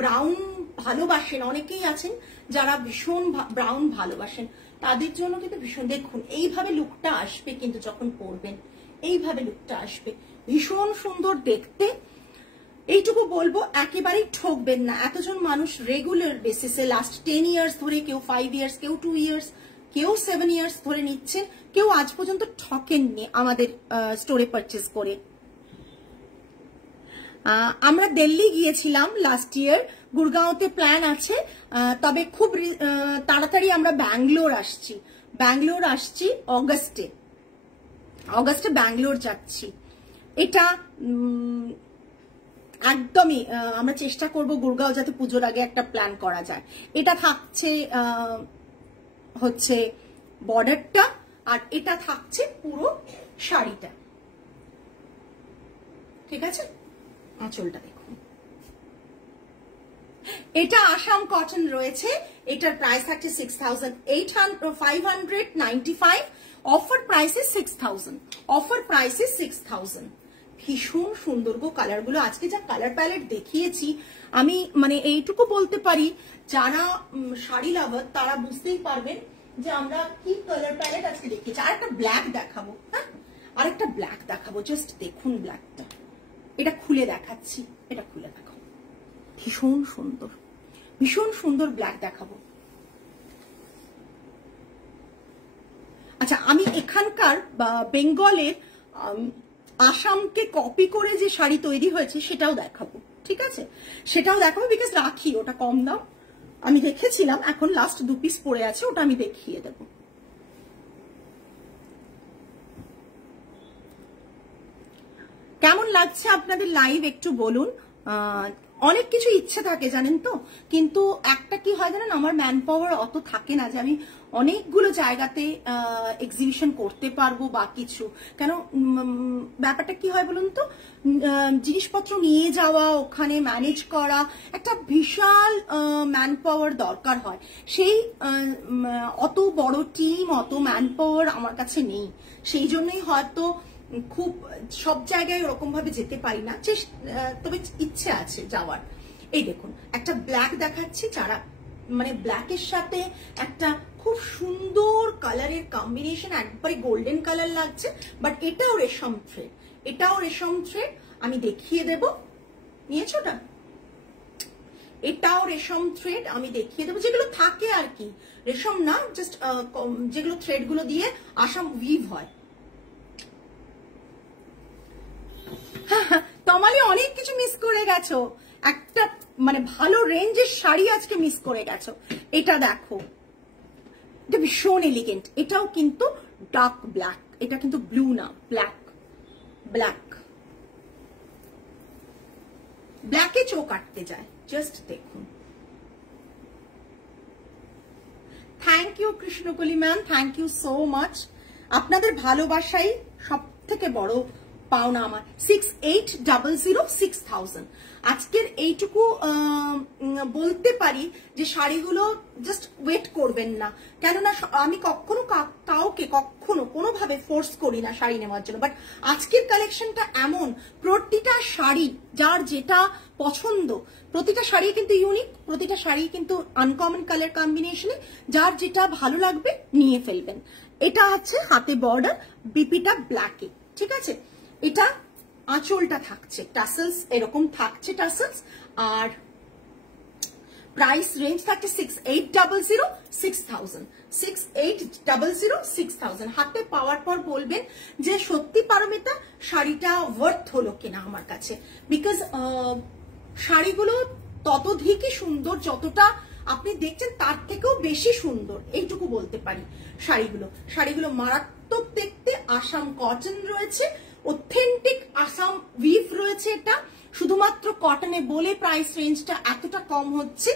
ব্রাউন ভালোবাসেন, অনেকেই আছেন যারা ভীষণ ব্রাউন ভালোবাসেন, তাদের জন্য কিন্তু ভীষণ, দেখুন এইভাবে লুকটা আসবে কিন্তু যখন পরবেন, এইভাবে লুকটা আসবে, ভীষণ সুন্দর দেখতে। এইটুকু বলবো, একেবারেই ঠকবেন না। এতজন মানুষ রেগুলার বেসিসে লাস্ট 10 ইয়ার্স ধরে, কেউ 5 ইয়ার্স, কেউ 2 ইয়ার্স, কেউ 7 ইয়ার্স ধরে নিচ্ছে, কেউ আজ পর্যন্ত ঠকেননি আমাদের স্টোরে পারচেস করে। আমরা দিল্লি গিয়েছিলাম লাস্ট ইয়ার, গুরগাঁওতে প্ল্যান আছে, তবে খুব তাড়াতাড়ি আমরা ব্যাঙ্গালোর আসছি অগস্টে ব্যাঙ্গালোর যাচ্ছি। এটা একদমই আমরা চেষ্টা করব গুরগাঁও যাতে পুজোর আগে একটা প্ল্যান করা যায়। এটা থাকছে হচ্ছে বর্ডারটা, আর এটা থাকছে পুরো শাড়িটা, ঠিক আছে? আঁচলটা দেখুন, এটা আসাম কটন রয়েছে, এটার প্রাইস থাকছে 6,595, অফার প্রাইসে 6,000, ভীষণ সুন্দর গো কালারগুলো। আজকে যা কালার প্যালেট দেখিয়েছি আমি, মানে এইটুকু বলতে পারি, যারা শাড়ি লাভার তারা বুঝতেই পারবেন যে আমরা কি কালার প্যালেট আজকে দেখিয়েছি। আরেকটা ব্ল্যাক দেখাবো, হ্যাঁ আরেকটা ব্ল্যাক দেখাবো, জাস্ট দেখুন ব্ল্যাকটা, এটা খুলে দেখাচ্ছি, এটা খুলে দেখাবো, ভীষণ সুন্দর ব্ল্যাক দেখাবো। আচ্ছা, আমি এখানকার বেঙ্গলের আসামকে কপি করে যে শাড়ি তৈরি হয়েছে সেটাও দেখাবো, ঠিক আছে? সেটাও দেখাবো, বিকজ রাখি, ওটা কম দাম, আমি দেখেছিলাম, এখন লাস্ট 2 পিস পড়ে আছে, ওটা আমি দেখিয়ে দেবো। কেমন লাগছে আপনাদের লাইভ একটু বলুন। অনেক কিছু ইচ্ছে থাকে জানেন তো, কিন্তু একটা কি হয় জানেন, আমার ম্যান পাওয়ার অত থাকে না যে আমি অনেকগুলো জায়গাতে এক্সিবিশন করতে পারবো বা কিছু। কেন ব্যাপারটা কি হয় বলুন তো, জিনিসপত্র নিয়ে যাওয়া, ওখানে ম্যানেজ করা, একটা বিশাল ম্যান পাওয়ার দরকার হয়। সেই অত বড় টিম, অত ম্যান পাওয়ার আমার কাছে নেই, সেই জন্যই হয়তো খুব সব জায়গায় ওরকম ভাবে যেতে পারি না, তবে ইচ্ছে আছে যাওয়ার। এই দেখুন একটা ব্ল্যাক দেখাচ্ছি, যারা মানে ব্ল্যাকের সাথে একটা খুব সুন্দর কালারের কম্বিনেশন, একবারে গোল্ডেন কালার লাগছে, বাট এটাও রেশম থ্রেড, আমি দেখিয়ে দেব। নিয়েছোটা, এটাও রেশম থ্রেড, আমি দেখিয়ে দেবো, যেগুলো থাকে আর কি, রেশম না, জাস্ট যেগুলো থ্রেড গুলো দিয়ে আসাম উইভ হয়। তোমালি অনেক কিছু মিস করে গেছো, একটা মানে ভালো রেঞ্জের শাড়ি আজকে মিস করে গেছো। এটা দেখো, এটা ভীষণ এলিগেন্ট, এটাও কিন্তু ডার্ক ব্ল্যাক, এটা কিন্তু ব্লু না, ব্ল্যাকে চোখ আটকে যায়, জাস্ট দেখুন। Thank you Krishnakali ma'am, thank you so much. আপনাদের ভালোবাসাই সব থেকে বড় পাওনা আমার। 6800 আজকের এইটুকু বলতে পারি যে শাড়িগুলো জাস্ট ওয়েট করবেন না, কেননা আমি কখনো কাউকে কখনো কোনোভাবে ফোর্স করি না শাড়ি নেওয়ার জন্য, বাট আজকের কালেকশনটা এমন, প্রতিটা শাড়ি যার যেটা পছন্দ, প্রতিটা শাড়ি কিন্তু ইউনিক, প্রতিটা শাড়ি কিন্তু আনকমন কালার কম্বিনেশনে, যার যেটা ভালো লাগবে নিয়ে ফেলবেন। এটা আছে হাতে বর্ডার, বিপিটা ব্ল্যাকে, ঠিক আছে। এটা আঁচলটা থাকছে টাসেলস, এরকম থাকছে টাসেলস, আর প্রাইস রেঞ্জ থাকছে 6800 6000, 6800 6000। হাতে পাওয়ার পর বলবেন যে সত্যি পারমিতা শাড়িটা ওয়ার্থ হলো কিনা আমার কাছে, বিকজ শাড়িগুলো ততধিকই সুন্দর, যতটা আপনি দেখছেন তার থেকেও বেশি সুন্দর, এইটুকু বলতে পারি। শাড়িগুলো মারাত্মক দেখতে, আসাম কটন রয়েছে, অথেন্টিক আসাম উইভ রয়েছে। এটা শুধুমাত্র কটনে বলে প্রাইস রেঞ্জটা এতটা কম হচ্ছে।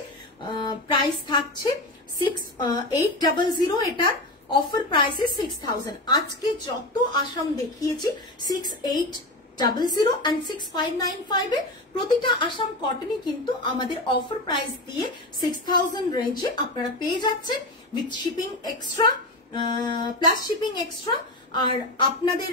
প্রাইস থাকছে 6800, এটার অফার প্রাইস 6000। আজকে যত আসাম দেখিয়েছি 6800 and 6595 এ প্রতিটা আসাম কটনই কিন্তু আমাদের অফার প্রাইস দিয়ে 6000 রেঞ্জে আপনারা পেয়ে যাচ্ছেন, with shipping extra, plus shipping extra. আর আপনাদের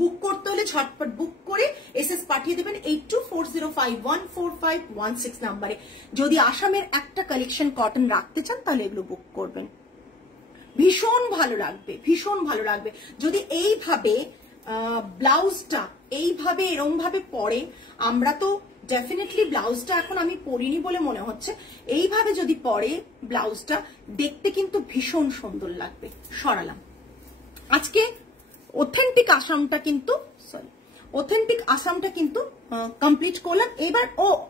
বুক করতে হলে ঝটপট বুক করে এসএস পাঠিয়ে দেবেন 8240514516 নাম্বারে। যদি আসামের একটা কালেকশন কটন রাখতে চান তাহলে এগুলো বুক করবেন, ভীষণ ভালো লাগবে, ভীষণ ভালো লাগবে। যদি এইভাবে ব্লাউজটা এইভাবে এরম ভাবে পরে, আমরা তো ডেফিনেটলি ব্লাউজটা এখন আমি পরিনি বলে মনে হচ্ছে, এইভাবে যদি পরে ব্লাউজটা দেখতে কিন্তু ভীষণ সুন্দর লাগবে। সরালাম। আজকে অথেন্টিক আসামটা কিন্তু কমপ্লিট করলাম। এবার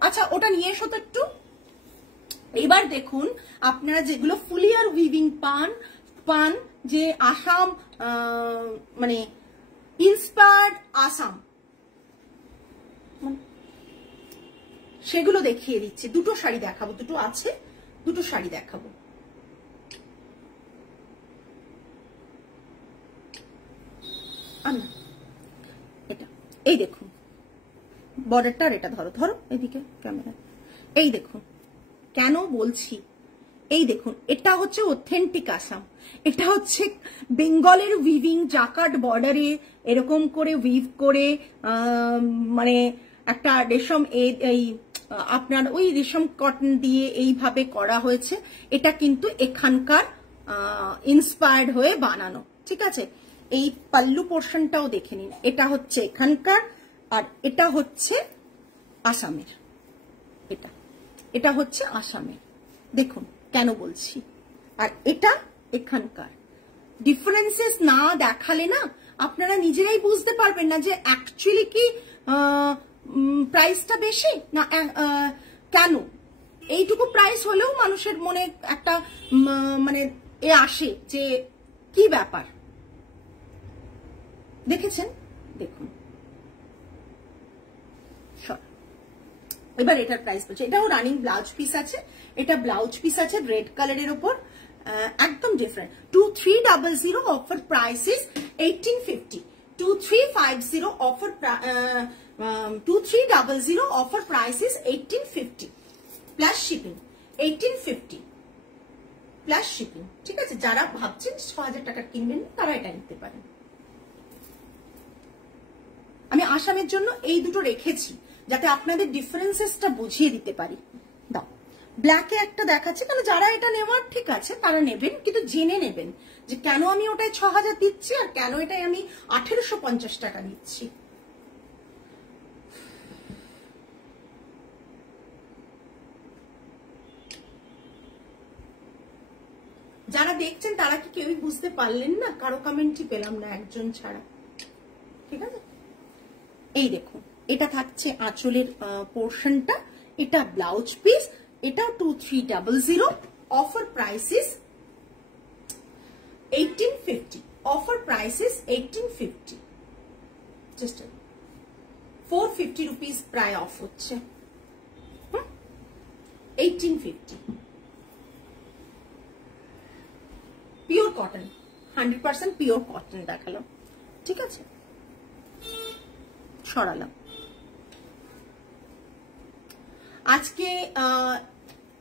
আচ্ছা ওটা নিয়ে এসো তো একটু। এবার দেখুন আপনারা যেগুলো ফুলিয়ার উইভিং পান যে আসাম মানে ইন্সপায়ার্ড আসাম, সেগুলো দেখিয়ে দিচ্ছি। দুটো শাড়ি দেখাবো, দুটো আছে, দুটো শাড়ি দেখাবো। এটা এই দেখুন বর্ডারটা, এটা ধরো এদিকে ক্যামেরা, এই দেখুন। কেন বলছি এই দেখুন, এটা হচ্ছে অথেন্টিক আসাম, এটা হচ্ছে বেঙ্গলের উইভিং, জাকার্ড বর্ডারে এরকম করে উইভ করে মানে একটা রেশম, এই আপনার ওই রেশম কটন দিয়ে এইভাবে করা হয়েছে। এটা কিন্তু এখানকার ইন্সপায়ার্ড হয়ে বানানো, ঠিক আছে। এই পাল্লু পোর্শনটাও দেখে নিন, এটা হচ্ছে এখানকার, আর এটা হচ্ছে আসামের। এটা হচ্ছে আসামের, দেখুন কেন বলছি। আর এটা এখানকার। ডিফারেন্সেস না দেখালে না আপনারা নিজেরাই বুঝতে পারবেন না যে অ্যাকচুয়ালি কি প্রাইসটা বেশি না কেন। এইটুকু প্রাইস হলেও মানুষের মনে একটা মানে আসে যে কি ব্যাপার। দেখেছেন, দেখুন। এবার এটার প্রাইস বলছে, এটাও রানিং ব্লাউজ পিস আছে, এটা ব্লাউজ পিস আছে রেড কালারের উপর, একদম different. 2300 offer price is 1850, 2350 offer 2300 offer price is 1850 plus shipping, 1850 plus shipping, ঠিক আছে। যারা ভাবছেন 6000 টাকা কিনবেন তারা এটা নিতে পারেন। আমি আসামের জন্য এই দুটো রেখেছি যাতে আপনাদের ডিফারেন্সেসটা বুঝিয়ে দিতে পারি। দাও ব্ল্যাকে একটা দেখাচ্ছে, তাহলে যারা এটা নেওয়ার ঠিক আছে তারা নেবেন, কিন্তু জেনে নেবেন যে কেন আমি ওটায় 6000 দিচ্ছি আর কেন এটাই আমি 1850 টাকা দিচ্ছি। যারা দেখছেন তারা কি কেউই বুঝতে পারলেন না? কারো কমেন্টই পেলাম না, একজন ছাড়া, ঠিক আছে। এই দেখুন, এটা থাকছে আঁচলের পোর্শনটা, এটা ব্লাউজ পিস, এটা 2300 offer price is 1850, offer price is 1850, just 450 rupees প্রায় অফ হচ্ছে, 1850। কটন, 100% পিওর কটন দেখালাম, ঠিক আছে, সরালাম। আজকে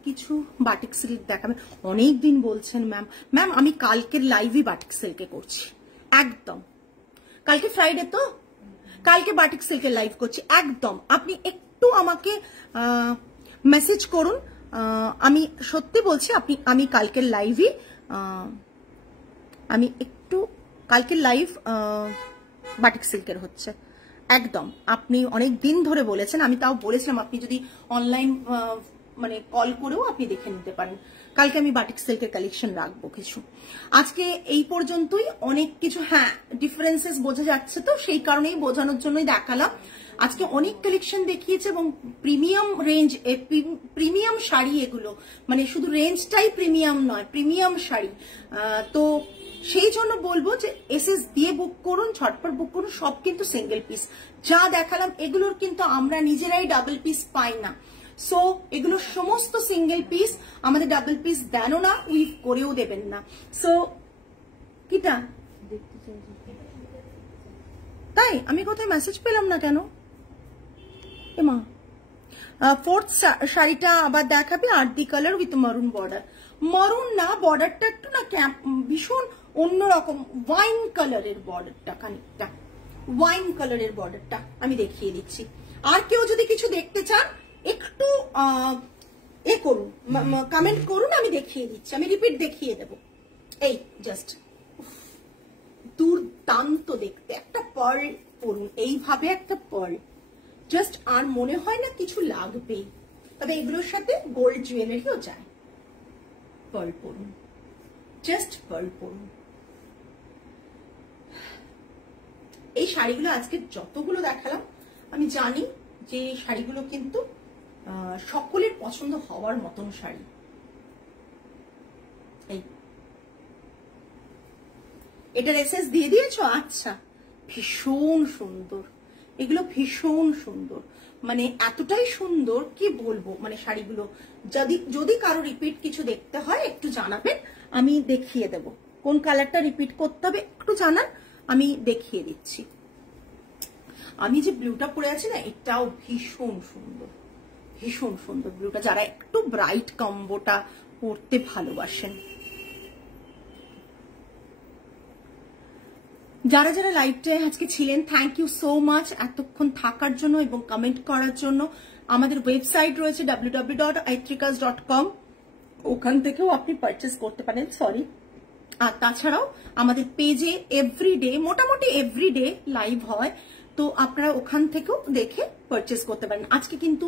কিছু বাটিক সিল্ক দেখাবেন। অনেকদিন বলছেন ম্যাম আমি কালকের লাইভই বাটিক সিল্কে করছি, একদম কালকে ফ্রাইডে তো, কালকে বাটিক সিল্কের লাইভ করছি একদম। আপনি একটু আমাকে মেসেজ করুন, আমি সত্যি বলছি আমি কালকের লাইভই, আমি একটু কালকের লাইভ বাটিক সিল্কের হচ্ছে একদম। আপনি অনেক দিন ধরে বলেছেন, আমি তাও বলেছিলাম আপনি যদি অনলাইন মানে কল করেও আপনি দেখে নিতে পারেন। কালকে আমি বাটিক সিল্কের কালেকশন রাখবো কিছু। আজকে এই পর্যন্তই, অনেক কিছু হ্যাঁ ডিফারেন্সেস বোঝা যাচ্ছে তো সেই কারণেই বোঝানোর জন্যই দেখালাম। আজকে অনেক কালেকশন দেখিয়েছে এবং প্রিমিয়াম রেঞ্জ, প্রিমিয়াম শাড়ি এগুলো, মানে শুধু রেঞ্জটাই প্রিমিয়াম নয়, প্রিমিয়াম শাড়ি। তো সেই জন্য বলবো যে এসএস দিয়ে বুক করুন, ঝটপট বুক করুন। সব কিন্তু সিঙ্গেল পিস যা দেখালাম এগুলোর কিন্তু আমরা নিজেরাই ডাবল পিস পাই না, সো এগুলো সমস্ত সিঙ্গেল পিস, আমাদের ডাবল পিস দেনও না, উইভ করেও দেবেন না। সো কিটা তাই আমি কোথায় মেসেজ পেলাম না কেন এমা? ফোর্থ শাড়িটা আবার দেখাবে, আর্টি কালার উইথ মারুন বর্ডার। মারুন না, বর্ডারটা একটু না ভীষণ অন্যরকম, ওয়াইন কালারের বর্ডারটা, খানিকটা ওয়াইন কালারের বর্ডারটা আমি দেখিয়ে দিচ্ছি। আর কেউ যদি কিছু দেখতে চান একটু এ করুন, কমেন্ট করুন, আমি দেখিয়ে দিচ্ছি, আমি রিপিট দেখিয়ে দেব। এই জাস্ট দুর্দান্ত দেখতে একটা পার্ল পরুন, এইভাবে একটা পার্ল জাস্ট, আর মনে হয় না কিছু লাগবে, তবে এগুলোর সাথে গোল্ড জুয়েলারিও যায়। পার্ল পরুন, জাস্ট পার্ল পরুন। এই শাড়িগুলো আজকে যতগুলো দেখালাম আমি জানি যে শাড়িগুলো কিন্তু সকলের পছন্দ হওয়ার মতন শাড়ি। এই এটার এসএস দিয়ে দিয়েছো? আচ্ছা, ভীষণ সুন্দর এগুলো, ভীষণ সুন্দর, মানে এতটাই সুন্দর কি বলবো। মানে শাড়িগুলো যদি কারো রিপিট কিছু দেখতে হয় একটু জানাবেন, আমি দেখিয়ে দেব। কোন কালারটা রিপিট করতে হবে একটু জানান, আমি দেখিয়ে দিচ্ছি। আমি যে ব্লুটা পরে আছি না, এটাও ভীষণ সুন্দর, ভীষণ সুন্দর ব্লুটা, যারা একটু ব্রাইট কম্বোটা পরতে ভালোবাসেন। যারা যারা লাইভটায় আজকে ছিলেন, থ্যাংক ইউ সো মাচ এতক্ষণ থাকার জন্য এবং কমেন্ট করার জন্য। আমাদের ওয়েবসাইট রয়েছে www.aitricas.com, ওখান থেকেও আপনি পারচেস করতে পারেন, সরি। আর তাছাড়াও আমাদের পেজে এভরিডে, মোটামুটি এভরিডে লাইভ হয়, তো আপনারা ওখান থেকেও দেখে পারচেস করতে পারেন। আজকে কিন্তু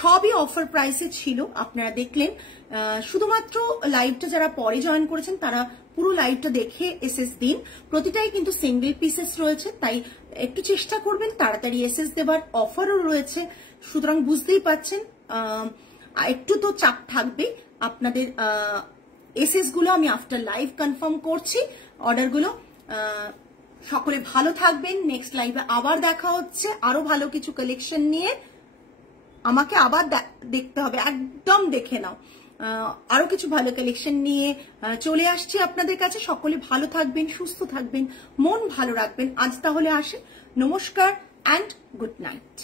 সবই অফার প্রাইসে ছিল, আপনারা দেখলেন। শুধুমাত্র লাইভটা যারা পরে জয়েন করেছেন তারা পুরো লাইভটা দেখে এসএস দিন। প্রতিটাই কিন্তু সিঙ্গেল পিসেস রয়েছে, তাই একটু চেষ্টা করবেন তাড়াতাড়ি এসএস দেবার। অফারও রয়েছে, সুতরাং বুঝতেই পাচ্ছেন একটু তো চাপ থাকবে আপনাদের। এসএস গুলো আমি আফটার লাইভ কনফার্ম করছি, অর্ডারগুলো। সকলে ভালো থাকবেন, নেক্সট লাইভে আবার দেখা হচ্ছে আরো ভালো কিছু কালেকশন নিয়ে। আমাকে আবার দেখতে হবে, একদম দেখে নাও, আরো কিছু ভালো কালেকশন নিয়ে চলে আসছি আপনাদের কাছে। সকলে ভালো থাকবেন, সুস্থ থাকবেন, মন ভালো রাখবেন। আজ তাহলে আসে, নমস্কার অ্যান্ড গুড নাইট।